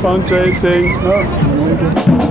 fun chasing. Oh.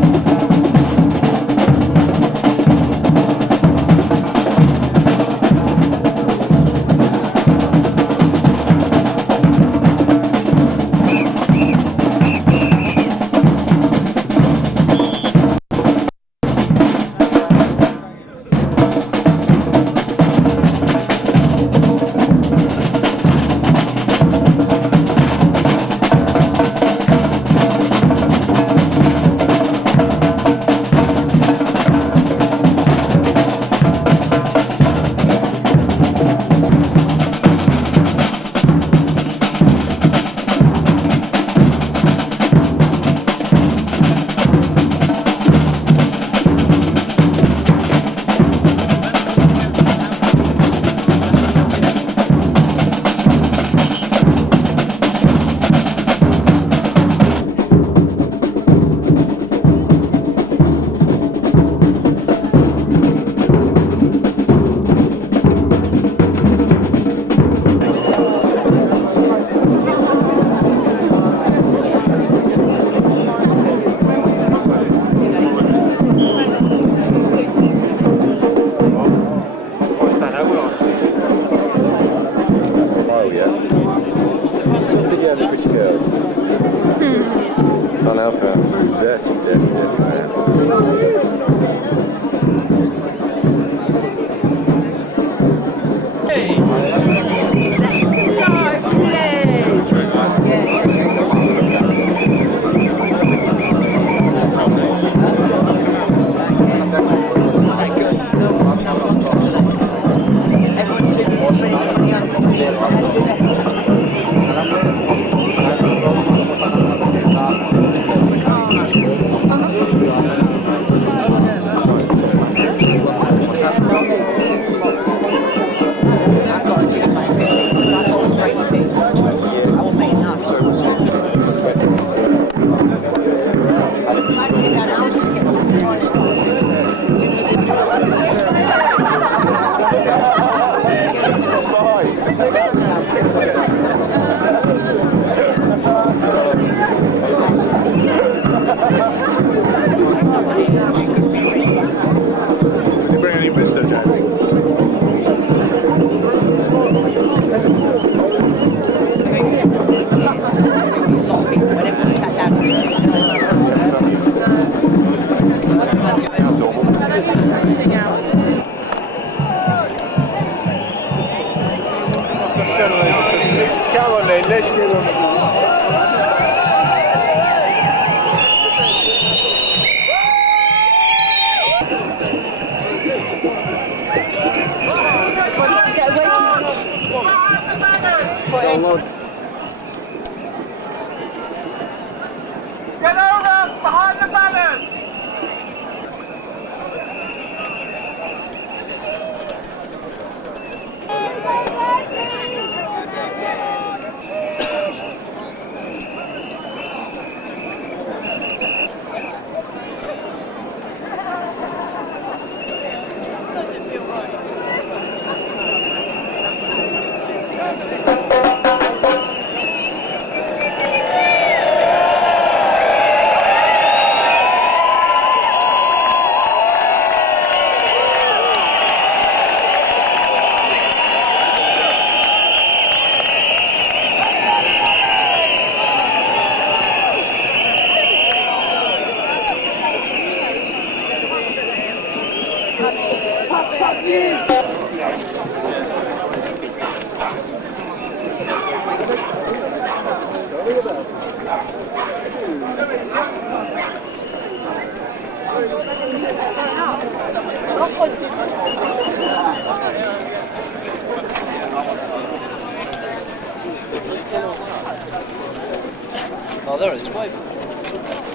Oh, there it is. Way.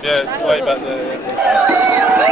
Yeah, it's way back there.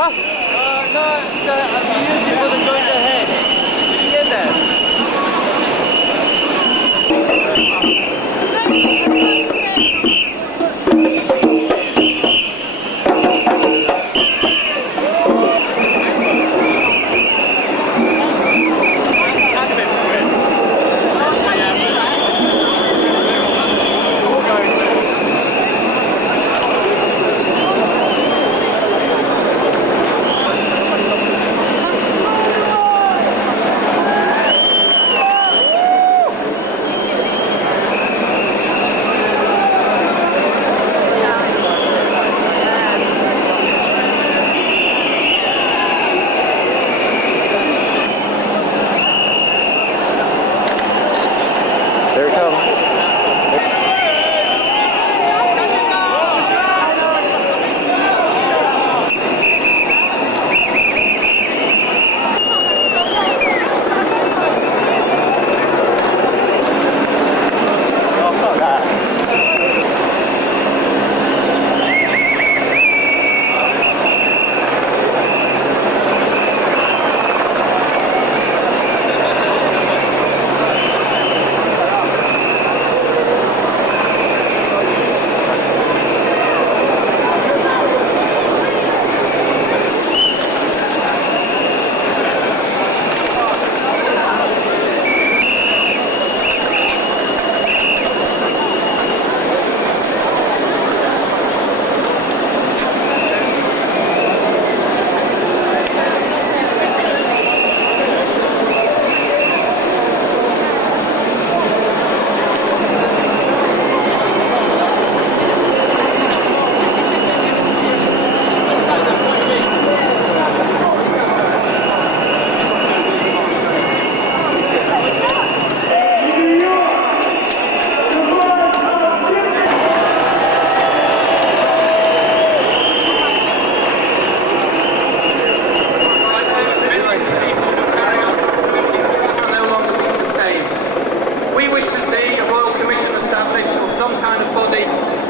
No, we used it for the joint ahead. Did you get that? There it comes. Oh, fuck that.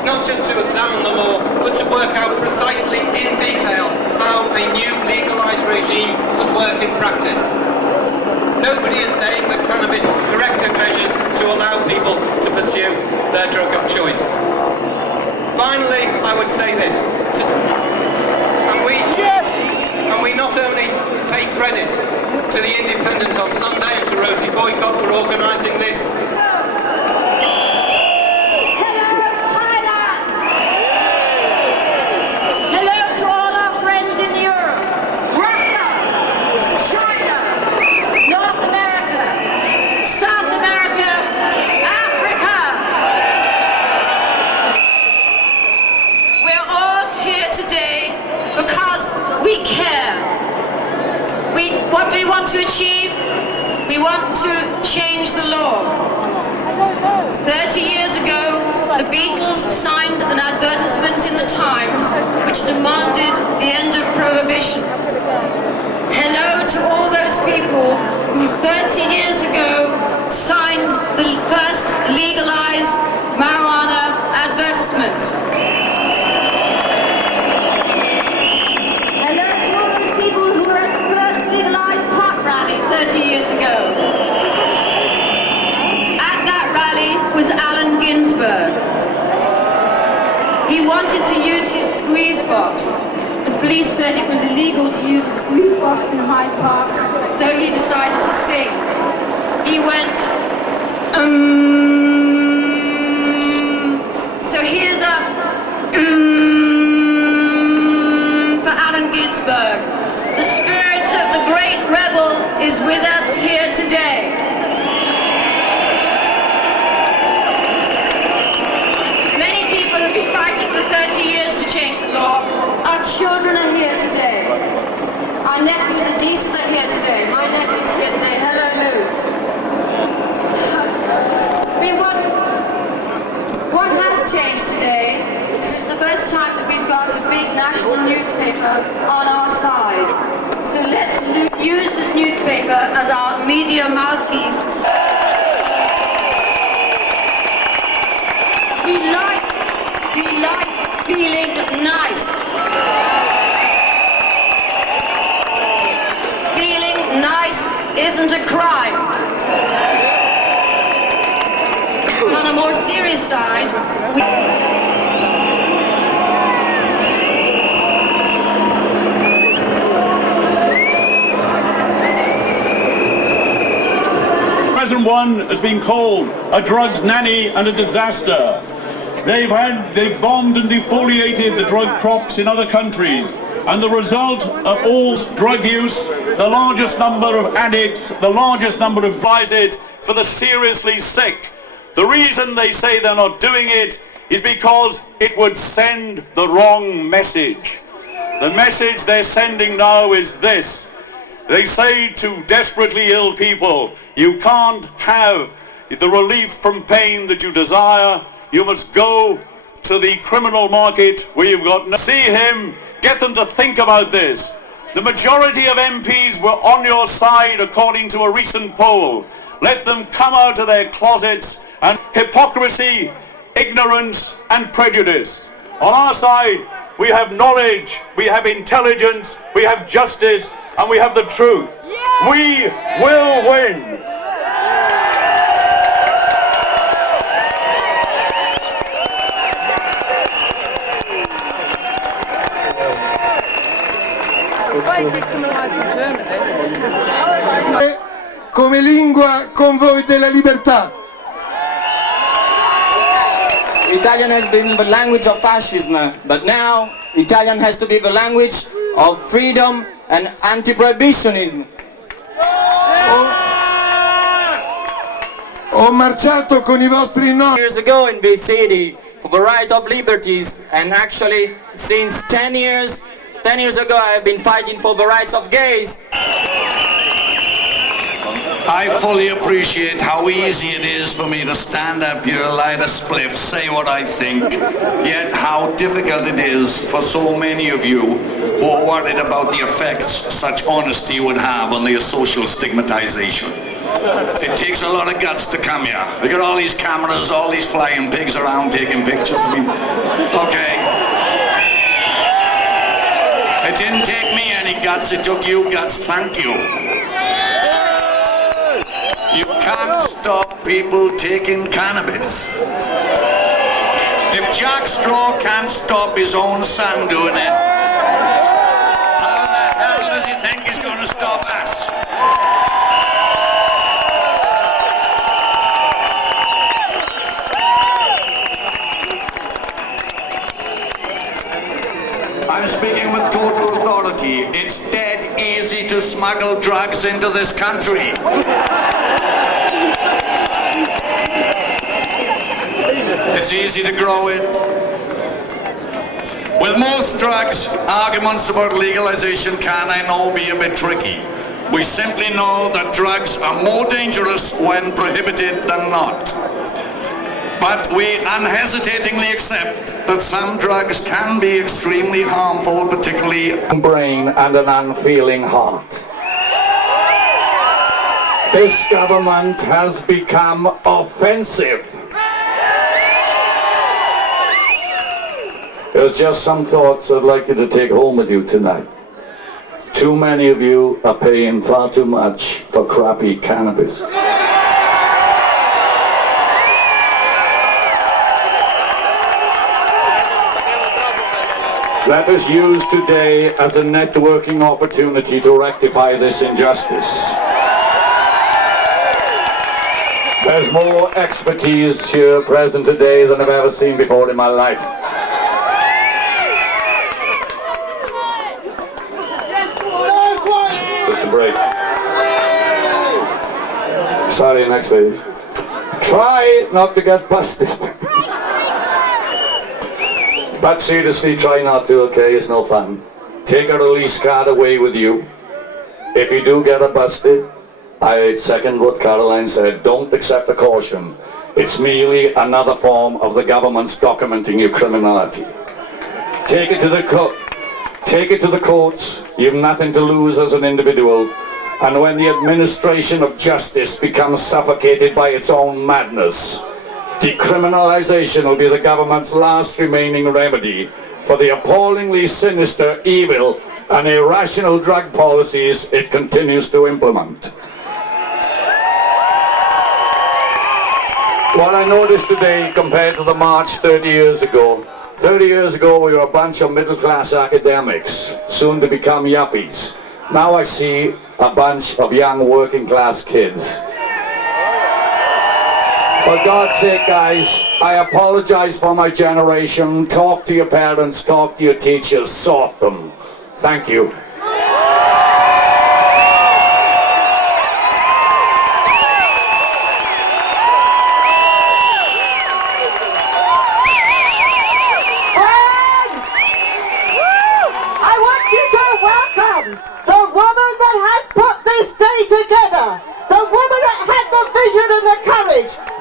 Not just to examine the law, but to work out precisely in detail how a new legalised regime could work in practice. Nobody is saying that cannabis is corrective measures to allow people to pursue their drug of choice. Finally, I would say this, and we not only pay credit to the Independent on Sunday and to Rosie Boycott for organising this. We care. What do we want to achieve? We want to change the law. 30 years ago, the Beatles signed an advertisement in the Times which demanded the end of prohibition. Hello to all those people who 30 years ago signed the first legalized marijuana advertisement. Hello to all those people who were at the first legalized pot rally 30 years ago. At that rally was Allen Ginsberg. He wanted to use his squeeze box. The police said it was illegal to use a squeeze box in Hyde Park, so he decided to sing. He went, So here's a for Allen Ginsberg. The spirit of the great rebel is with us here today. Many people have been fighting for 30 years to change the law. Our children are here today. Our nephews and nieces are here today. My nephew's here today. Hello, Lou. What has changed today? This is the first time that we've got a big national newspaper on our side. So let's use this newspaper as our media mouthpiece. We like feeling nice. isn't a crime. But on a more serious side, Present one has been called a drugs nanny and a disaster. They've bombed and defoliated the drug crops in other countries, and the result of all drug use, the largest number of addicts, the largest number of it for the seriously sick. The reason they say they're not doing it is because it would send the wrong message. The message they're sending now is this. They say to desperately ill people, you can't have the relief from pain that you desire. You must go to the criminal market where you've got no... See him, get them to think about this. The majority of MPs were on your side according to a recent poll. Let them come out of their closets and hypocrisy, ignorance and prejudice. On our side, we have knowledge, we have intelligence, we have justice, and we have the truth. We will win. Come lingua con voi della libertà. Italian has been the language of fascism, but now Italian has to be the language of freedom and anti-prohibitionism. Ho marciato con I vostri nonni. Years ago in this city for the right of liberties, and actually since 10 years ago I have been fighting for the rights of gays. I fully appreciate how easy it is for me to stand up here, light a spliff, say what I think, yet how difficult it is for so many of you who are worried about the effects such honesty would have on their social stigmatization. It takes a lot of guts to come here. We got all these cameras, all these flying pigs around taking pictures. Okay. It didn't take me any guts, it took you guts, thank you. You can't stop people taking cannabis. If Jack Straw can't stop his own son doing it, how the hell does he think he's going to stop us? I'm speaking with total authority. It's dead easy to smuggle drugs into this country. It's easy to grow it. With most drugs, arguments about legalization can, I know, be a bit tricky. We simply know that drugs are more dangerous when prohibited than not. But we unhesitatingly accept that some drugs can be extremely harmful, particularly to the brain and an unfeeling heart. This government has become offensive. There's just some thoughts I'd like you to take home with you tonight. Too many of you are paying far too much for crappy cannabis. Let us use today as a networking opportunity to rectify this injustice. There's more expertise here present today than I've ever seen before in my life. Just a break. Sorry, next please. Try not to get busted. But seriously, try not to, okay? It's no fun. Take a release card away with you. If you do get busted, I second what Caroline said. Don't accept a caution. It's merely another form of the government's documenting your criminality. Take it to the courts. You have nothing to lose as an individual. And when the administration of justice becomes suffocated by its own madness, decriminalization will be the government's last remaining remedy for the appallingly sinister, evil, and irrational drug policies it continues to implement. What I noticed today compared to the march 30 years ago, 30 years ago we were a bunch of middle-class academics, soon to become yuppies. Now I see a bunch of young working-class kids. For God's sake, guys, I apologize for my generation. Talk to your parents, talk to your teachers, sort them. Thank you.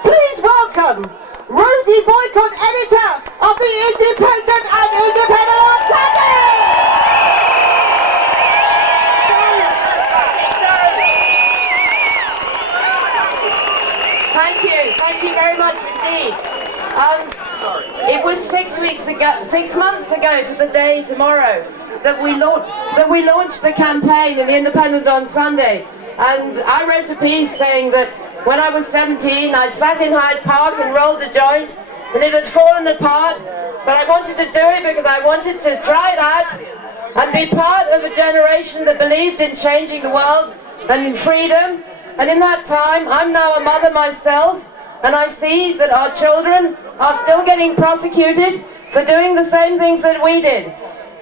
Please welcome Rosie Boycott, editor of the Independent and Independent on Sunday! Thank you very much indeed. It was 6 months ago to the day tomorrow that we launched the campaign in the Independent on Sunday, and I wrote a piece saying that when I was 17, I'd sat in Hyde Park and rolled a joint, and it had fallen apart, but I wanted to do it because I wanted to try it out and be part of a generation that believed in changing the world and in freedom. And in that time, I'm now a mother myself, and I see that our children are still getting prosecuted for doing the same things that we did.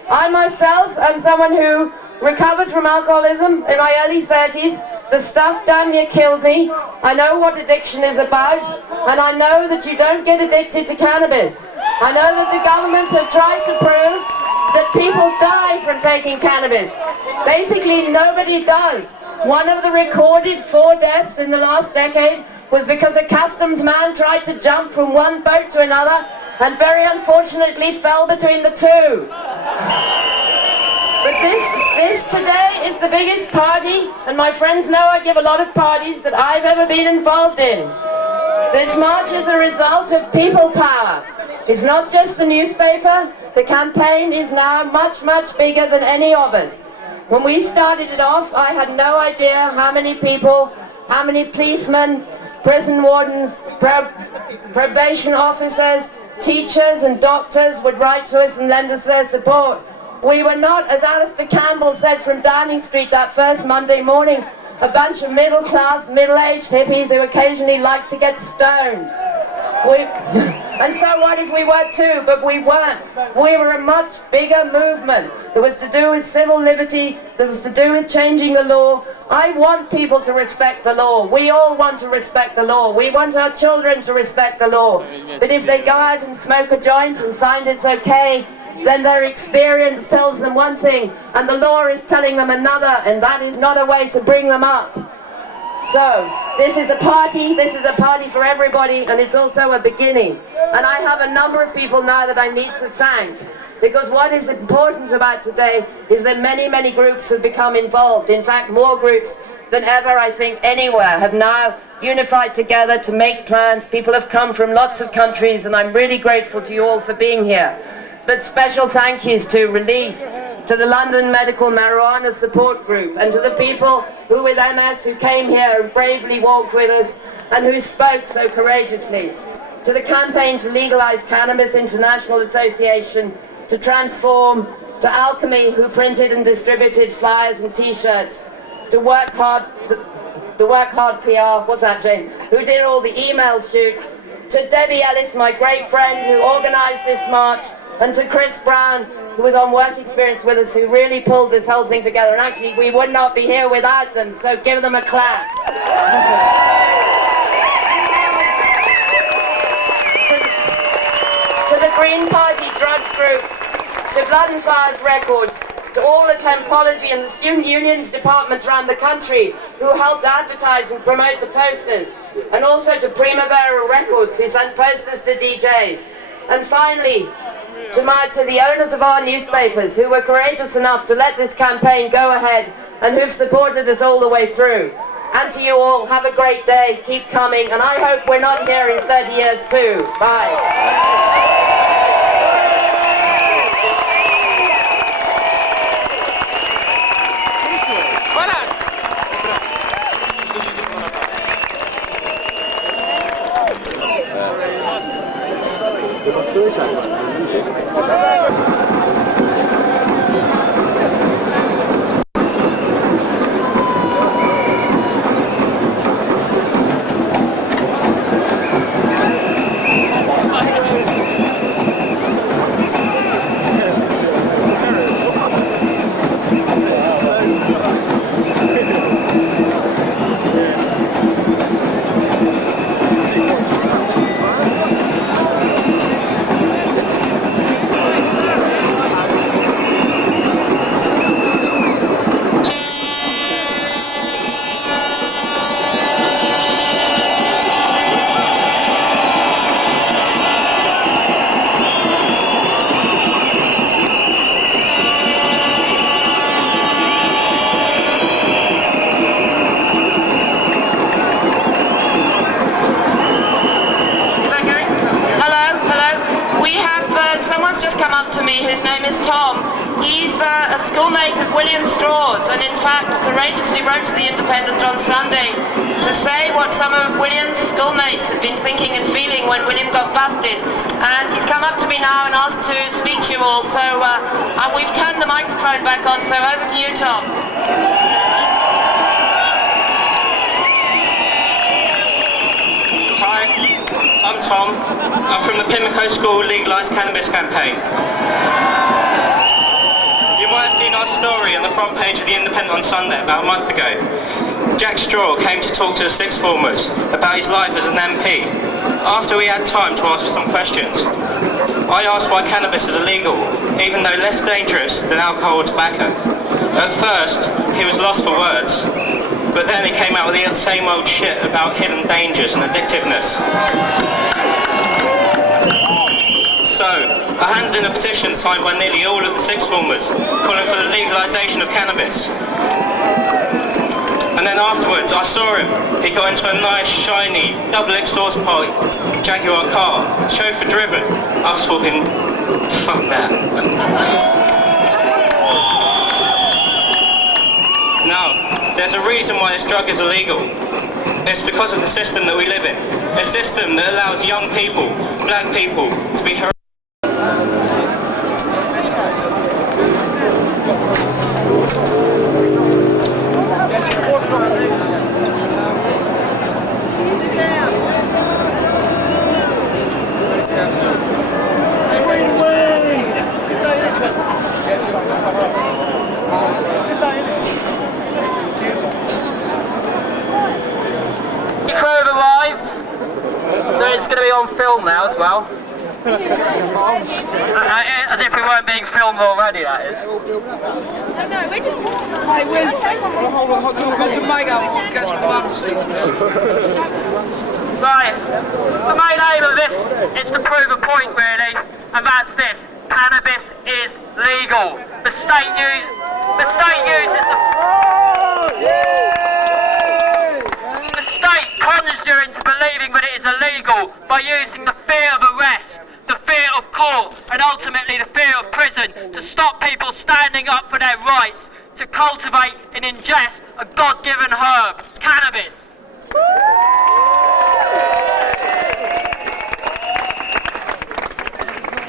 I myself am someone who recovered from alcoholism in my early 30s. The stuff damn near killed me. I know what addiction is about, and I know that you don't get addicted to cannabis. I know that the government have tried to prove that people die from taking cannabis. Basically, nobody does. One of the recorded 4 deaths in the last decade was because a customs man tried to jump from one boat to another and very unfortunately fell between the two. But this today is the biggest party, and my friends know I give a lot of parties that I've ever been involved in. This march is a result of people power. It's not just the newspaper. The campaign is now much, much bigger than any of us. When we started it off, I had no idea how many people, how many policemen, prison wardens, probation officers, teachers and doctors would write to us and lend us their support. We were not, as Alistair Campbell said from Downing Street that first Monday morning, a bunch of middle-class, middle-aged hippies who occasionally liked to get stoned. And so what if we were too? But we weren't. We were a much bigger movement that was to do with civil liberty, that was to do with changing the law. I want people to respect the law. We all want to respect the law. We want our children to respect the law. But if they go out and smoke a joint and find it's okay, then their experience tells them one thing, and the law is telling them another, and that is not a way to bring them up. So, this is a party for everybody, and it's also a beginning. And I have a number of people now that I need to thank, because what is important about today is that many, many groups have become involved. In fact, more groups than ever, I think, anywhere have now unified together to make plans. People have come from lots of countries, and I'm really grateful to you all for being here. But special thank yous to Release, to the London Medical Marijuana Support Group, and to the people who with MS who came here and bravely walked with us and who spoke so courageously. To the Campaign to Legalise Cannabis International Association, to Transform, to Alchemy who printed and distributed flyers and t-shirts, to Work Hard, the Work Hard PR, what's that, Jane? Who did all the email shoots, to Debbie Ellis, my great friend who organised this march, and to Chris Brown, who was on work experience with us, who really pulled this whole thing together. And actually, we would not be here without them, so give them a clap. To the Green Party Drugs Group, to Blood and Flowers Records, to all at Hempology and the student unions departments around the country who helped advertise and promote the posters, and also to Primavera Records, who sent posters to DJs. And finally, to the owners of our newspapers who were courageous enough to let this campaign go ahead and who've supported us all the way through. And to you all, have a great day, keep coming, and I hope we're not here in 30 years too. Bye. Courageously wrote to the Independent on Sunday to say what some of William's schoolmates had been thinking and feeling when William got busted, and he's come up to me now and asked to speak to you all, so we've turned the microphone back on, so over to you, Tom. Hi, I'm Tom. I'm from the Pimlico School Legalise Cannabis campaign. You might have seen our story on the front page of the Independent on Sunday about a month ago. Jack Straw came to talk to the sixth formers about his life as an MP. After we had time to ask for some questions, I asked why cannabis is illegal, even though less dangerous than alcohol or tobacco. At first, he was lost for words, but then he came out with the same old shit about hidden dangers and addictiveness. So, I handed in a petition signed by nearly all of the sixth formers, calling for the legalisation of cannabis. And then afterwards, I saw him. He got into a nice, shiny, double exhaust pipe Jaguar car, chauffeur driven. I was talking, fuck that. Now, there's a reason why this drug is illegal. It's because of the system that we live in. A system that allows young people, black people, to be harassed. It's going to be on film now as well. As if we weren't being filmed already, that is. No, we're just... Right, the main aim of this is to prove a point, really, and that's this: cannabis is legal. The state uses the state cons you into believing that it is illegal by using the fear of arrest, the fear of court, and ultimately the fear of prison to stop people standing up for their rights to cultivate and ingest a God-given herb, cannabis.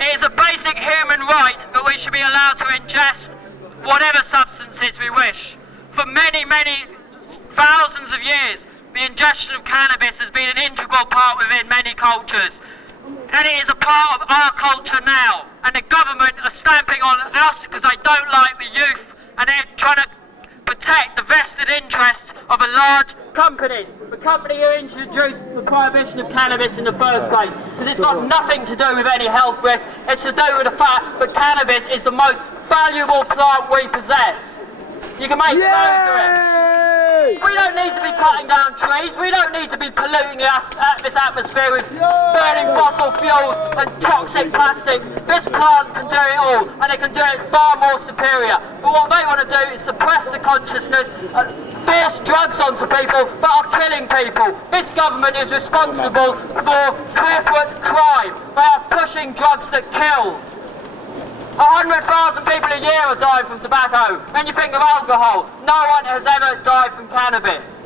It is a basic human right that we should be allowed to ingest whatever substances we wish. For many, many thousands of years, the ingestion of cannabis has been an integral part within many cultures. And it is a part of our culture now. And the government are stamping on us because they don't like the youth, and they're trying to protect the vested interests of a large company. The company who introduced the prohibition of cannabis in the first place. Because it's got nothing to do with any health risk. It's to do with the fact that cannabis is the most valuable plant we possess. You can make stones of it. We don't need to be cutting down trees. We don't need to be polluting this atmosphere with burning fossil fuels and toxic plastics. This plant can do it all, and it can do it far more superior. But what they want to do is suppress the consciousness and force drugs onto people that are killing people. This government is responsible for corporate crime. They are pushing drugs that kill. 100,000 people a year are dying from tobacco. When you think of alcohol, no one has ever died from cannabis.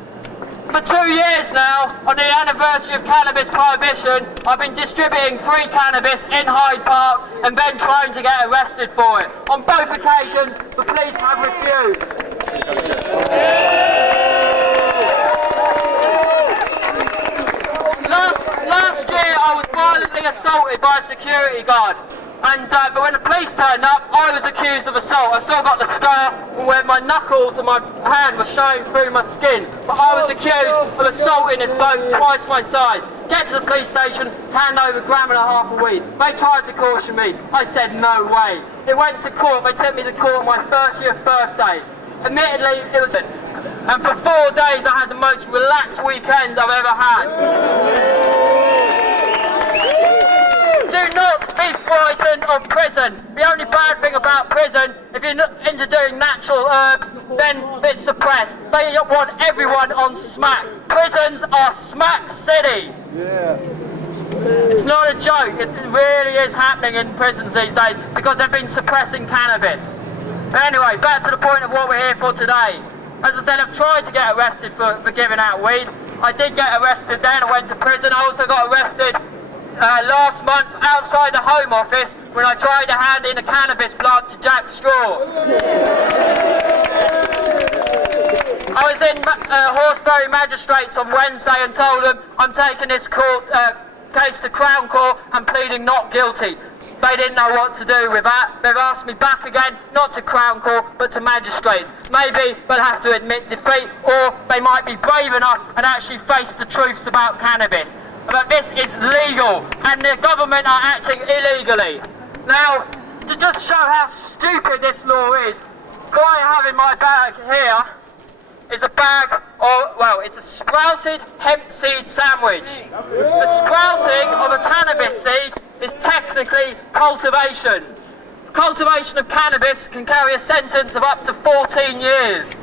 For 2 years now, on the anniversary of cannabis prohibition, I've been distributing free cannabis in Hyde Park and then trying to get arrested for it. On both occasions, the police have refused. Last year, I was violently assaulted by a security guard. But when the police turned up, I was accused of assault. I still got the scar where my knuckles and my hand were showing through my skin. But I was accused of assaulting this bloke twice my size. Get to the police station, hand over a gram and a half of weed. They tried to caution me. I said no way. It went to court. They took me to court on my 30th birthday. Admittedly, it was it. And for 4 days, I had the most relaxed weekend I've ever had. Do not be frightened of prison. The only bad thing about prison, if you're not into doing natural herbs, then it's suppressed. They want everyone on smack. Prisons are smack city. Yeah. It's not a joke. It really is happening in prisons these days because they've been suppressing cannabis. But anyway, back to the point of what we're here for today. As I said, I've tried to get arrested for giving out weed. I did get arrested then. I went to prison. I also got arrested last month outside the Home Office when I tried to hand in a cannabis plant to Jack Straw. I was in Horseferry Magistrates on Wednesday and told them I'm taking this case to Crown Court and pleading not guilty. They didn't know what to do with that. They've asked me back again, not to Crown Court, but to magistrates. Maybe they'll have to admit defeat, or they might be brave enough and actually face the truths about cannabis. But this is legal, and the government are acting illegally. Now, to just show how stupid this law is, what I have in my bag here is a bag of, well, it's a sprouted hemp seed sandwich. The sprouting of a cannabis seed is technically cultivation. Cultivation of cannabis can carry a sentence of up to 14 years.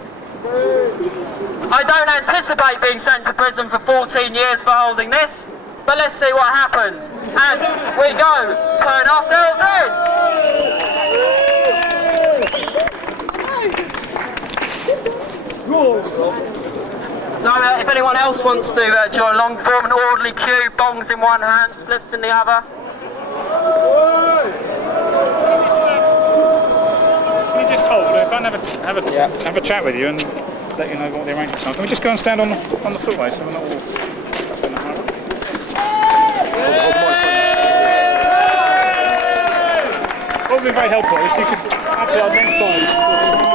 I don't anticipate being sent to prison for 14 years for holding this, but let's see what happens as we go turn ourselves in. So if anyone else wants to join along, form an orderly queue, bongs in one hand, spliffs in the other. Can you just hold? If I have a chat with you and let you know what the arrangements are. Can we just go and stand on the footway so we're not all in a hurry? What would be very helpful if you could actually identify how many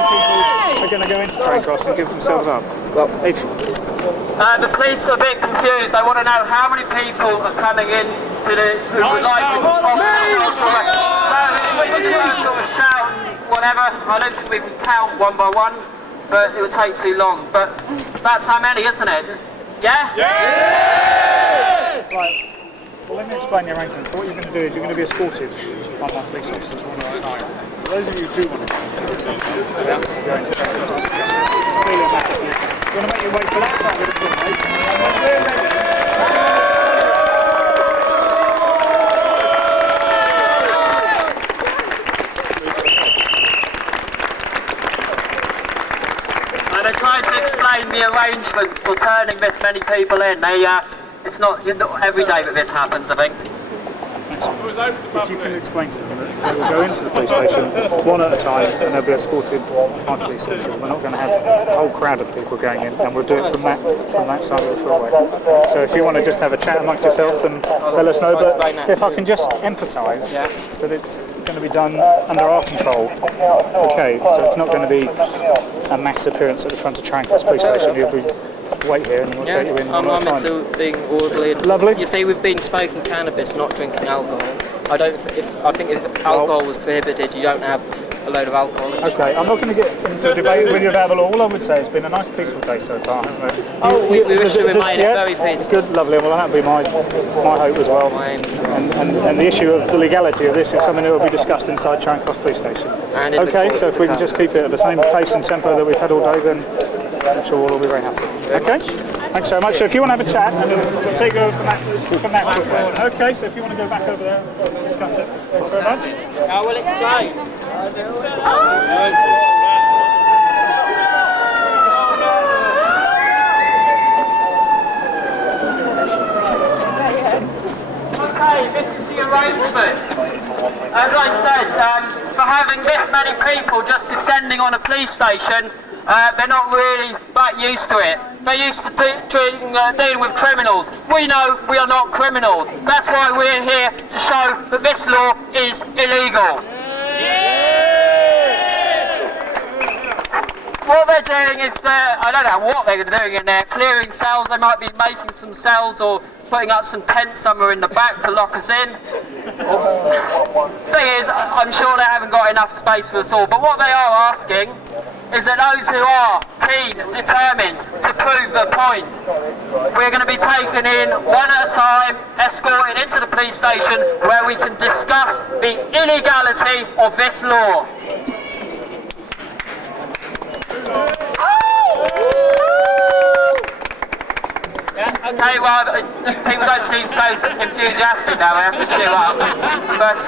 people are going to go into Charing Cross and give themselves up. Well, if the police are a bit confused. They want to know how many people are coming in to who would like to So if we can just sort of shout whatever, I don't think we can count one by one, but it would take too long. But that's how many, isn't it? Just, yeah? Yes! Right. Well, let me explain the arrangements. What you're going to do is you're going to be escorted by my police officers one at a time. So those of you who do want to go into the you want to make your way for that side of the room, And I tried to explain the arrangement for turning this many people in. It's not every day that this happens, I think. If you can explain to them that they will go into the police station one at a time and they'll be escorted by police officers. We're not going to have a whole crowd of people going in, and we'll do it from that side of the footway. So if you want to just have a chat amongst yourselves and let us know, but if I can just emphasise that it's going to be done under our control. Okay, so it's not going to be a mass appearance at the front of Charing Cross Police Station. You'll be wait here and we'll take you in. I'm into being orderly. Lovely. You see, we've been smoking cannabis, not drinking alcohol. I think if alcohol was prohibited, you don't have a load of alcohol. Okay, I'm not going to get into a debate with you about the law. All I would say, it's been a nice peaceful day so far, hasn't it? Oh, we wish to remain very peaceful. Good, lovely. Well, that would be my hope as well. My aim as well. And the issue of the legality of this is something that will be discussed inside Charing Cross Police Station. Okay, so if we can just keep it at the same pace and tempo that we've had all day, then I'm sure we'll all be very happy. Okay? Thanks so much. So if you want to have a chat, and we'll take you over from that footway. Okay, so if you want to go back over there, we'll discuss it. Thanks very much. I will explain. arrangements. As I said, for having this many people just descending on a police station, they're not really that used to it. They're used to dealing with criminals. We know we are not criminals. That's why we're here to show that this law is illegal. What they're doing is, I don't know what they're doing in there, clearing cells. They might be making some cells or putting up some tents somewhere in the back to lock us in. Thing is, I'm sure they haven't got enough space for us all, but what they are asking is that those who are keen, determined to prove their point, we're going to be taken in one at a time, escorted into the police station where we can discuss the illegality of this law. Yeah, okay, well, people don't seem so enthusiastic now, we have to queue up. But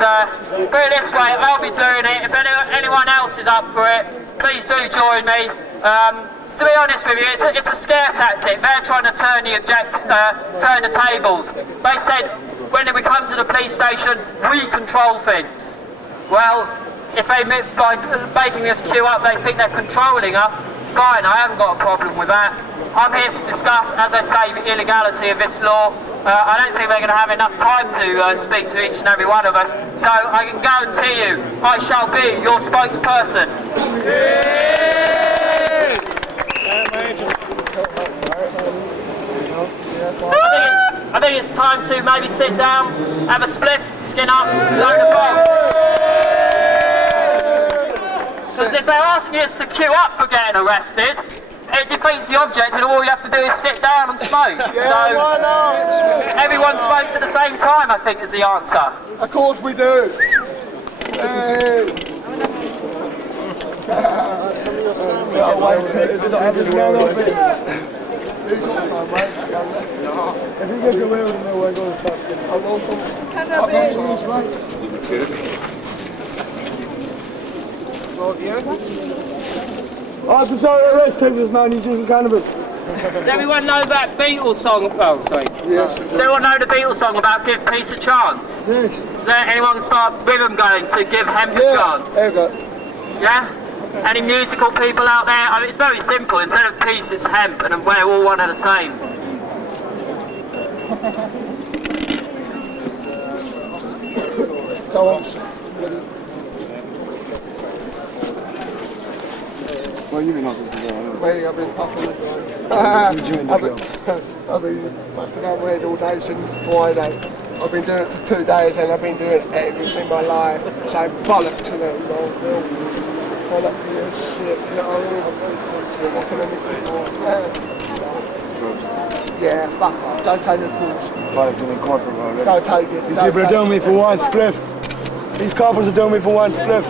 put it this way, I'll be doing it. If anyone else is up for it, please do join me. To be honest with you, it's a scare tactic. They're trying to turn the tables. They said, when we come to the police station, we control things. Well, if they, by making us queue up, they think they're controlling us, fine, I haven't got a problem with that. I'm here to discuss, as I say, the illegality of this law. I don't think we're going to have enough time to speak to each and every one of us, so I can guarantee you, I shall be your spokesperson. I think it's time to maybe sit down, have a spliff, skin up, load a bomb. Because if they're asking us to queue up for getting arrested, it defeats the object and all you have to do is sit down and smoke. So everyone smokes at the same time, I think, is the answer. Of course we do. I'm sorry, arrested this man, he's using cannabis. Does everyone know that Beatles song? Oh, sorry. Yes. Does everyone know the Beatles song about give peace a chance? Yes. Does there anyone start rhythm going to give hemp a chance? Yeah? Any musical people out there? I mean, it's very simple. Instead of peace, it's hemp, and we're all one and the same. Go on. Well, you've been up there. I've been puffing. I've been fucking unread all day since Friday. I've been doing it for 2 days and I've been doing it every single life. So bollock to them, you know. Bollock to this shit, you know what I mean? Yeah, fuck off. Don't take the calls. Don't take it. These people are doing me for one spliff. These coppers are doing me for one spliff.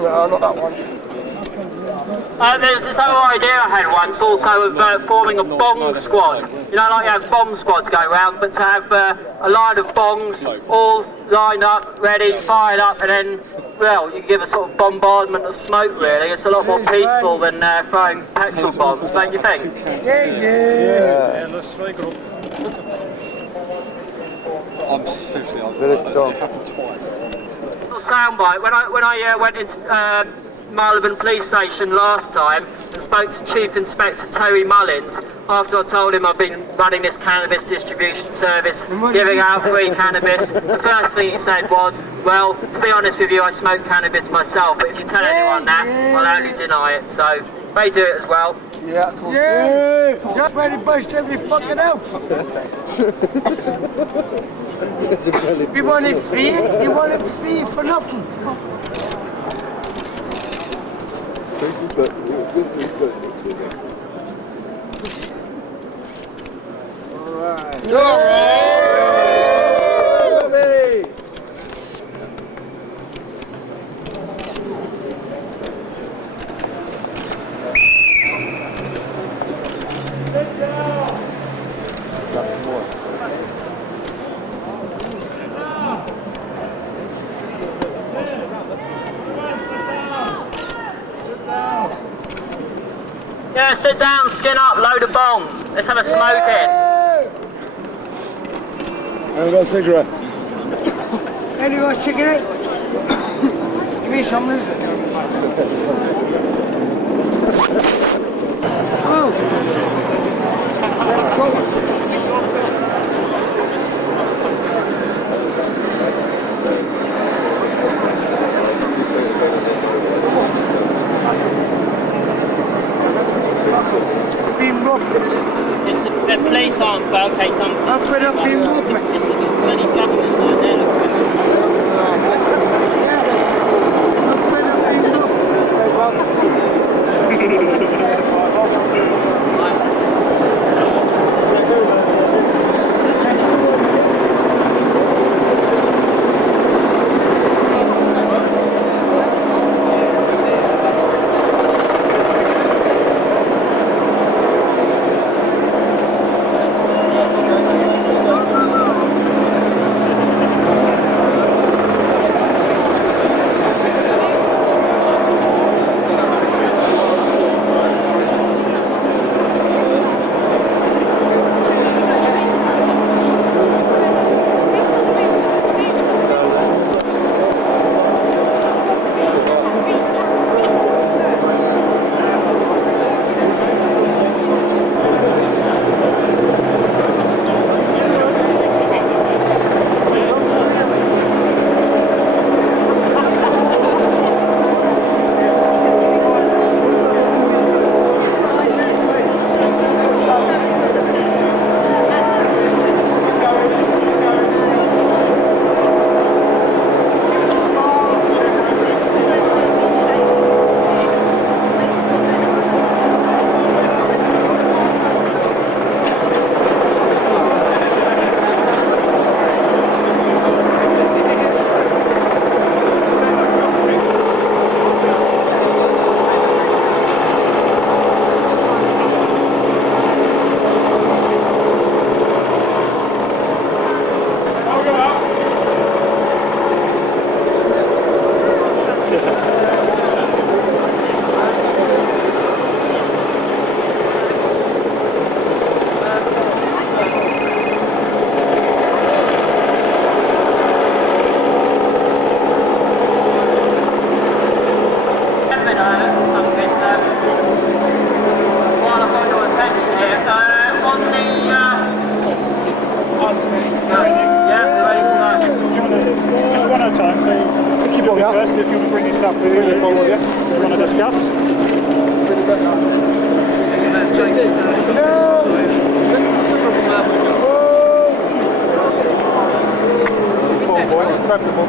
No, not that one. There's this whole idea I had once also of forming a bong squad. You know, like you have bomb squads go around, but to have a line of bongs all lined up, ready, fired up, and then, well, you give a sort of bombardment of smoke, really. It's a lot more peaceful than throwing petrol bombs, don't you think? Yeah, let's strike it up. I'm seriously on this. It happened twice. Soundbite. When I went into Marylebone Police Station last time and spoke to Chief Inspector Terry Mullins after I told him I've been running this cannabis distribution service, giving out free cannabis, the first thing he said was, well, to be honest with you, I smoke cannabis myself, but if you tell anyone that, I'll only deny it. So they do it as well. Yeah, of course. Yeah, that's where they bust every fucking out. You want it free? You want it free for nothing. Yeah, sit down, skin up, load a bong. Let's have a smoke in. I've got a cigarette. Have you got a cigarette? Give me some, Liz. Oh. It's the police aren't, but okay, some... I'm fed up being mobbed. It's the bloody government right there. I'm fed up being First, if you want to bring your stuff with you, you want to discuss? Come on, boys, grab the ball.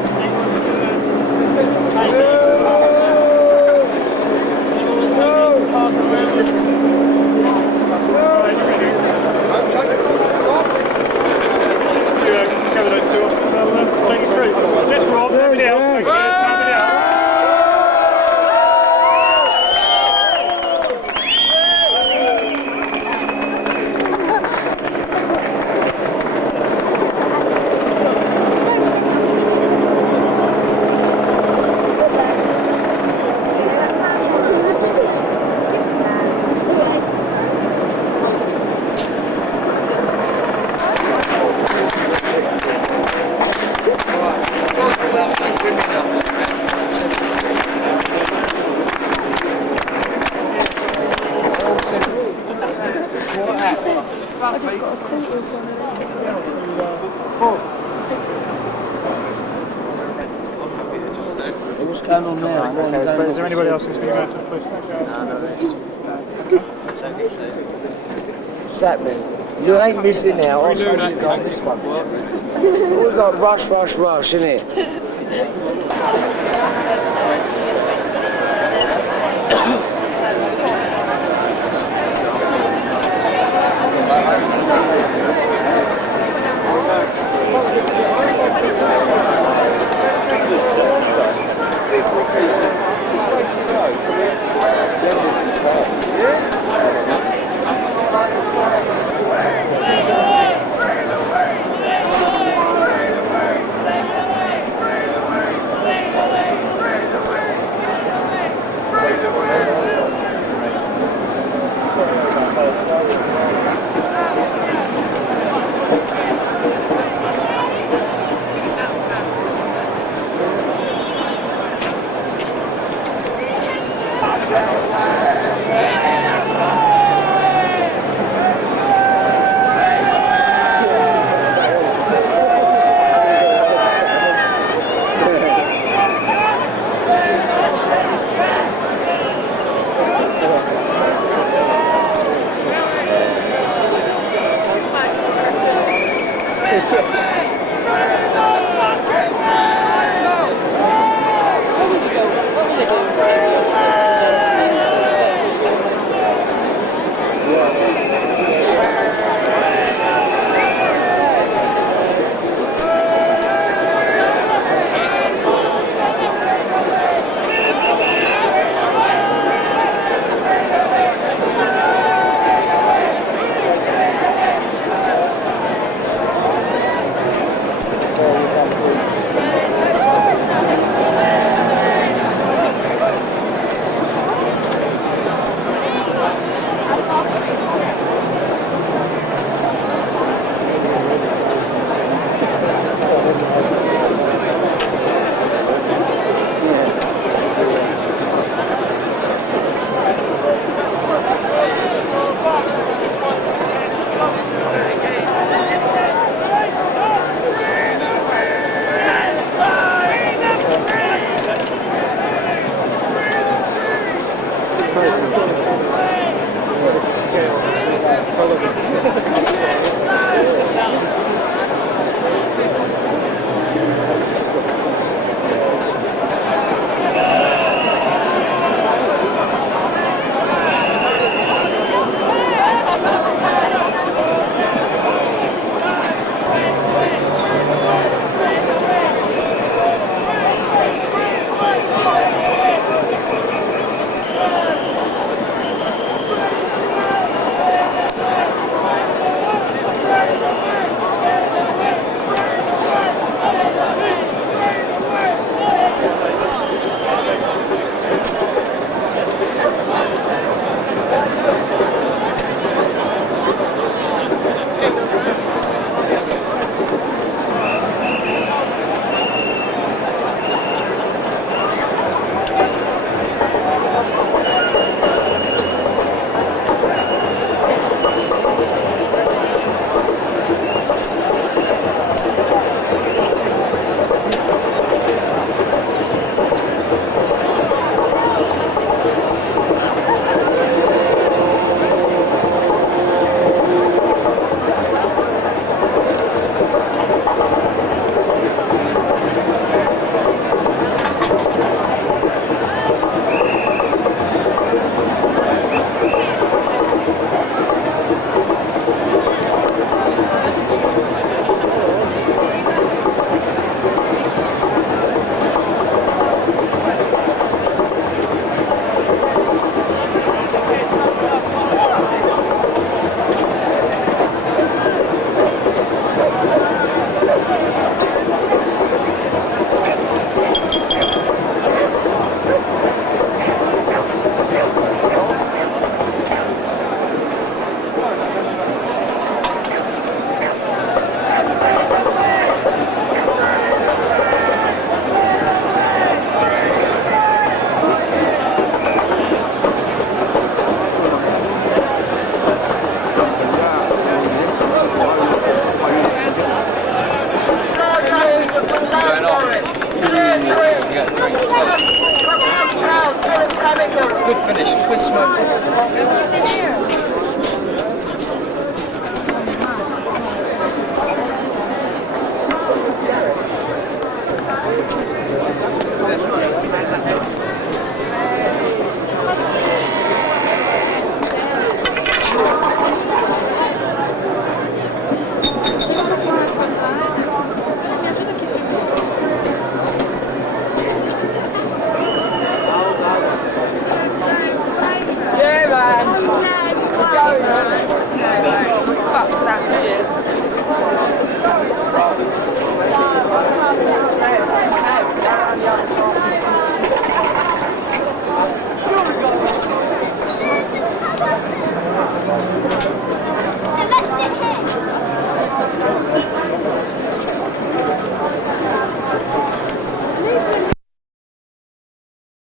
Cover those two officers, they'll take you through. Just Rob, everybody else. Thank you. Everybody else. What's going on there? Okay, is there anybody else who's been going to the police? What's happening? You ain't missing now. I'll say you got this one. It was like rush, rush, rush, isn't it? Good finish, good smoke.